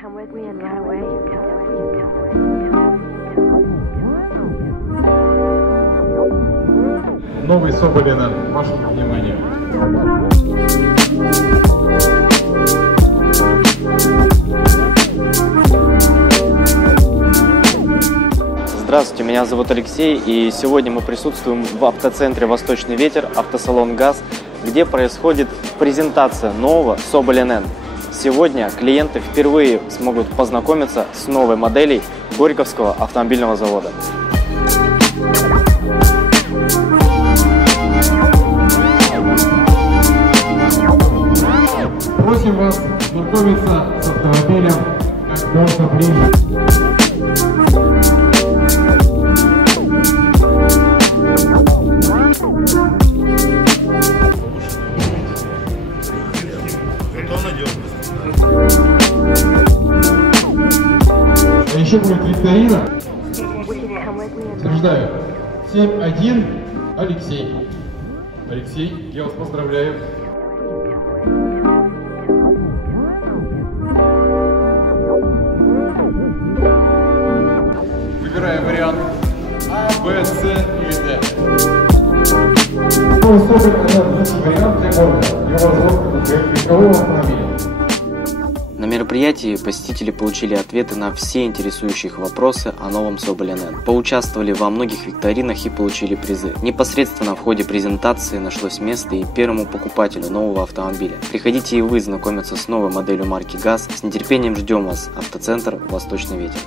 Come with me and run away. Новый Соболь N. Вашему вниманию. Здравствуйте, меня зовут Алексей, и сегодня мы присутствуем в автоцентре «Восточный ветер», автосалон ГАЗ, где происходит презентация нового Соболь N. Сегодня клиенты впервые смогут познакомиться с новой моделью Горьковского автомобильного завода. Просим вас знакомиться с автомобилем как можно ближе. А еще будет викторина. Утверждаю. 7-1 Алексей. Алексей, я вас поздравляю. Выбираем вариант А, Б, С или Д. Соболь N лучший вариант для города. Его разработка легкового автомобиля. На мероприятии посетители получили ответы на все интересующие их вопросы о новом Соболь N. Поучаствовали во многих викторинах и получили призы. Непосредственно в ходе презентации нашлось место и первому покупателю нового автомобиля. Приходите и вы знакомиться с новой моделью марки ГАЗ. С нетерпением ждем вас. Автоцентр «Восточный ветер».